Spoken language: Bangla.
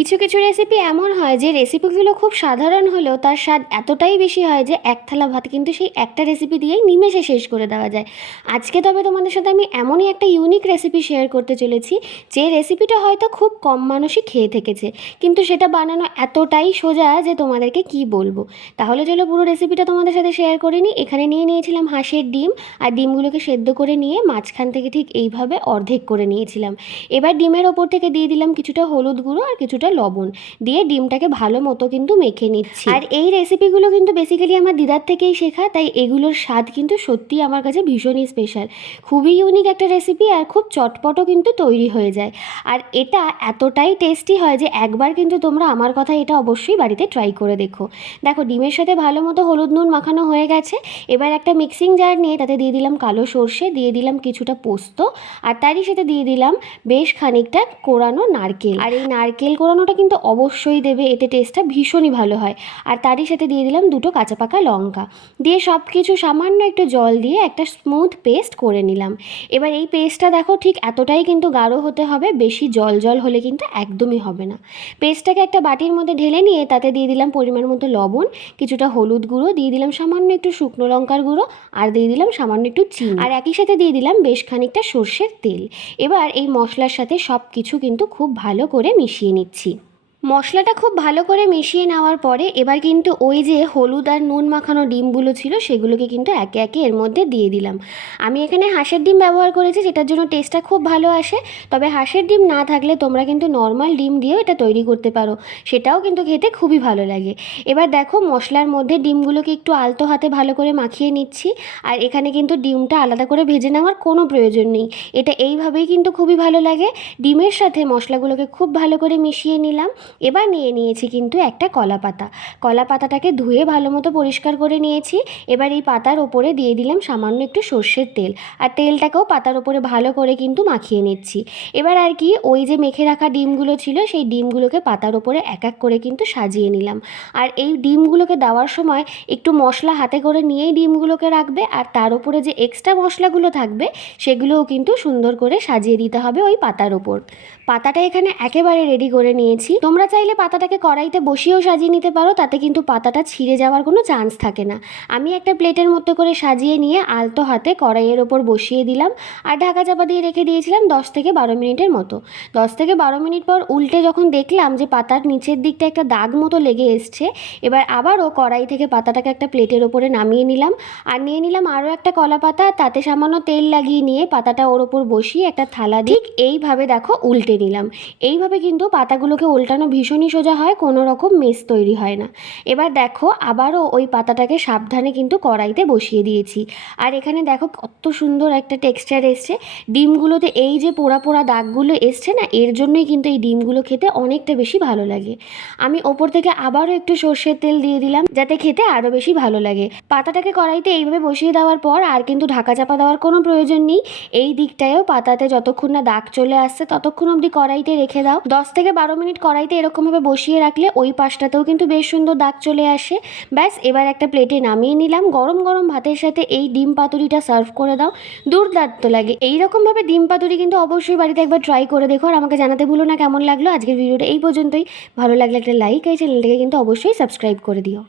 কিছু কিছু রেসিপি এমন হয় যে রেসিপিগুলো খুব সাধারণ হলেও তার স্বাদ এতটাই বেশি হয় যে এক থালা ভাত কিন্তু সেই একটা রেসিপি দিয়েই নিমেষে শেষ করে দেওয়া যায়। আজকে তবে তোমাদের সাথে আমি এমনই একটা ইউনিক রেসিপি শেয়ার করতে চলেছি যে রেসিপিটা হয়তো খুব কম মানুষই খেয়ে থেকেছে, কিন্তু সেটা বানানো এতটাই সোজা যে তোমাদেরকে কি বলবো। তাহলে চলো পুরো রেসিপিটা তোমাদের সাথে শেয়ার করে নিই। এখানে নিয়েছিলাম হাঁসের ডিম, আর ডিমগুলোকে সেদ্ধ করে নিয়ে মাঝখান থেকে ঠিক এইভাবে অর্ধেক করে নিয়েছিলাম। এবার ডিমের ওপর থেকে দিয়ে দিলাম কিছুটা হলুদ গুঁড়ো আর কিছুটা লবণ, দিয়ে ডিমটাকে ভালো মতো কিন্তু মেখে নিচ্ছি। আর এই রেসিপিগুলো কিন্তু বেসিক্যালি আমার দিদার থেকেই শেখা, তাই এগুলোর স্বাদ কিন্তু সত্যিই আমার কাছে ভীষণই স্পেশাল। খুবই ইউনিক একটা রেসিপি আর খুব চটপটও কিন্তু তৈরি হয়ে যায়। আর এটা এতটাই টেস্টি হয় যে একবার কিন্তু তোমরা আমার কথা এটা অবশ্যই বাড়িতে ট্রাই করে দেখো। দেখো ডিমের সাথে ভালো মতো হলুদ নুন মাখানো হয়ে গেছে। এবার একটা মিক্সিং জার নিয়ে তাতে দিয়ে দিলাম কালো সর্ষে, দিয়ে দিলাম কিছুটা পোস্ত, আর তারই সাথে দিয়ে দিলাম বেশ খানিকটা কোরানো নারকেল। আর এই নারকেল কোরানোটা কিন্তু অবশ্যই দেবে, এতে টেস্টটা ভীষণই ভালো হয়। আর তারই সাথে দিয়ে দিলাম দুটো কাঁচা পাকা লঙ্কা, দিয়ে সব কিছু সামান্য একটু জল দিয়ে একটা স্মুথ পেস্ট করে নিলাম। এবার এই পেস্টটা দেখো ঠিক এতটাই কিন্তু গাঢ় হতে হবে, বেশি জল জল হলে কিন্তু একদমই হবে না। পেস্টটাকে একটা বাটির মধ্যে ঢেলে নিয়ে তাতে দিয়ে দিলাম পরিমাণ মতো লবণ, কিছুটা হলুদ গুঁড়ো, দিয়ে দিলাম সামান্য একটু শুকনো লঙ্কার গুঁড়ো, আর দিয়ে দিলাম সামান্য একটু চিনি, আর একই সাথে দিয়ে দিলাম বেশ খানিকটা সর্ষের তেল। এবার এই মশলার সাথে সব কিছু কিন্তু খুব ভালো করে মিশিয়ে নিচ্ছি। মশলাটা খুব ভালো করে মিশিয়ে নেওয়ার পরে এবার কিন্তু ওই যে হলুদ আর নুন মাখানো ডিমগুলো ছিল সেগুলোকে কিন্তু একে একে এর মধ্যে দিয়ে দিলাম। আমি এখানে হাঁসের ডিম ব্যবহার করেছি, যেটার জন্য টেস্টটা খুব ভালো আসে। তবে হাঁসের ডিম না থাকলে তোমরা কিন্তু নর্মাল ডিম দিয়েও এটা তৈরি করতে পারো, সেটাও কিন্তু খেতে খুবই ভালো লাগে। এবার দেখো মশলার মধ্যে ডিমগুলোকে একটু আলতো হাতে ভালো করে মাখিয়ে নিচ্ছি। আর এখানে কিন্তু ডিমটা আলাদা করে ভেজে নেওয়ার কোনো প্রয়োজন নেই, এটা এইভাবেই কিন্তু খুবই ভালো লাগে। ডিমের সাথে মশলাগুলোকে খুব ভালো করে মিশিয়ে নিলাম। এবার নিয়েছি কিন্তু একটা কলা পাতা। কলা পাতাটাকে ধুয়ে ভালো মতো পরিষ্কার করে নিয়েছি। এবার এই পাতার ওপরে দিয়ে দিলাম সামান্য একটু সর্ষের তেল, আর তেলটাকেও পাতার ওপরে ভালো করে কিন্তু মাখিয়ে নিচ্ছি। এবার আর কি ওই যে মেখে রাখা ডিমগুলো ছিল সেই ডিমগুলোকে পাতার ওপরে এক এক করে কিন্তু সাজিয়ে নিলাম। আর এই ডিমগুলোকে দেওয়ার সময় একটু মশলা হাতে করে নিয়েই ডিমগুলোকে রাখবে, আর তার উপরে যে এক্সট্রা মশলাগুলো থাকবে সেগুলোও কিন্তু সুন্দর করে সাজিয়ে দিতে হবে ওই পাতার ওপর। পাতাটা এখানে একেবারে রেডি করে নিয়েছি। তোমরা চাইলে পাতাটাকে কড়াইতে বসিয়েও সাজিয়ে নিতে পারো, তাতে কিন্তু পাতাটা ছিঁড়ে যাওয়ার কোনো চান্স থাকে না। আমি একটা প্লেটের মতো করে সাজিয়ে নিয়ে আলতো হাতে কড়াইয়ের ওপর বসিয়ে দিলাম, আর ঢাকা চাপা দিয়ে রেখে দিয়েছিলাম 10 থেকে 12 মিনিটের মতো। 10 থেকে 12 মিনিট পর উল্টে যখন দেখলাম যে পাতার নিচের দিকটা একটা দাগ মতো লেগে এসছে, এবার আবারও কড়াই থেকে পাতাটাকে একটা প্লেটের ওপরে নামিয়ে নিলাম। আর নিয়ে নিলাম আরও একটা কলা পাতা, তাতে সামান্য তেল লাগিয়ে নিয়ে পাতাটা ওর ওপর বসিয়ে একটা থালা দিয়ে ঠিক এইভাবে দেখো উল্টে নিলাম। এইভাবে কিন্তু পাতাগুলোকে উল্টানো ভীষণই সোজা হয়, কোনো রকম মেস তৈরি হয় না। এবার দেখো আবারও ওই পাতাটাকে সাবধানে কিন্তু কড়াইতে বসিয়ে দিয়েছি। আর এখানে দেখো কত সুন্দর একটা টেক্সচার এসছে। ডিমগুলোতে এই যে পোড়া পোড়া দাগগুলো এসছে না, এর জন্যই কিন্তু এই ডিমগুলো খেতে অনেকটা বেশি ভালো লাগে। আমি ওপর থেকে আবারও একটু সর্ষের তেল দিয়ে দিলাম যাতে খেতে আরও বেশি ভালো লাগে। পাতাটাকে কড়াইতে এইভাবে বসিয়ে দেওয়ার পর আর কিন্তু ঢাকা চাপা দেওয়ার কোনো প্রয়োজন নেই। এই দিকটায়ও পাতাতে যতক্ষণ না দাগ চলে আসছে ততক্ষণ অবধি কড়াইতে রেখে দাও। 10 থেকে 12 মিনিট কড়াইতে এরকমভাবে বসিয়ে রাখলে ওই পাশটাতেও কিন্তু বেশ সুন্দর দাগ চলে আসে। ব্যাস এবার একটা প্লেটে নামিয়ে নিলাম। গরম গরম ভাতের সাথে এই ডিম পাতুরিটা সার্ভ করে দাও, দুর্দান্ত লাগে। এইরকমভাবে ডিম পাতুরি কিন্তু অবশ্যই বাড়িতে একবার ট্রাই করে দেখো, আর আমাকে জানাতে ভুলো না কেমন লাগলো। আজকের ভিডিওটা এই পর্যন্তই। ভালো লাগলে একটা লাইক, এই চ্যানেলটাকে কিন্তু অবশ্যই সাবস্ক্রাইব করে দিও।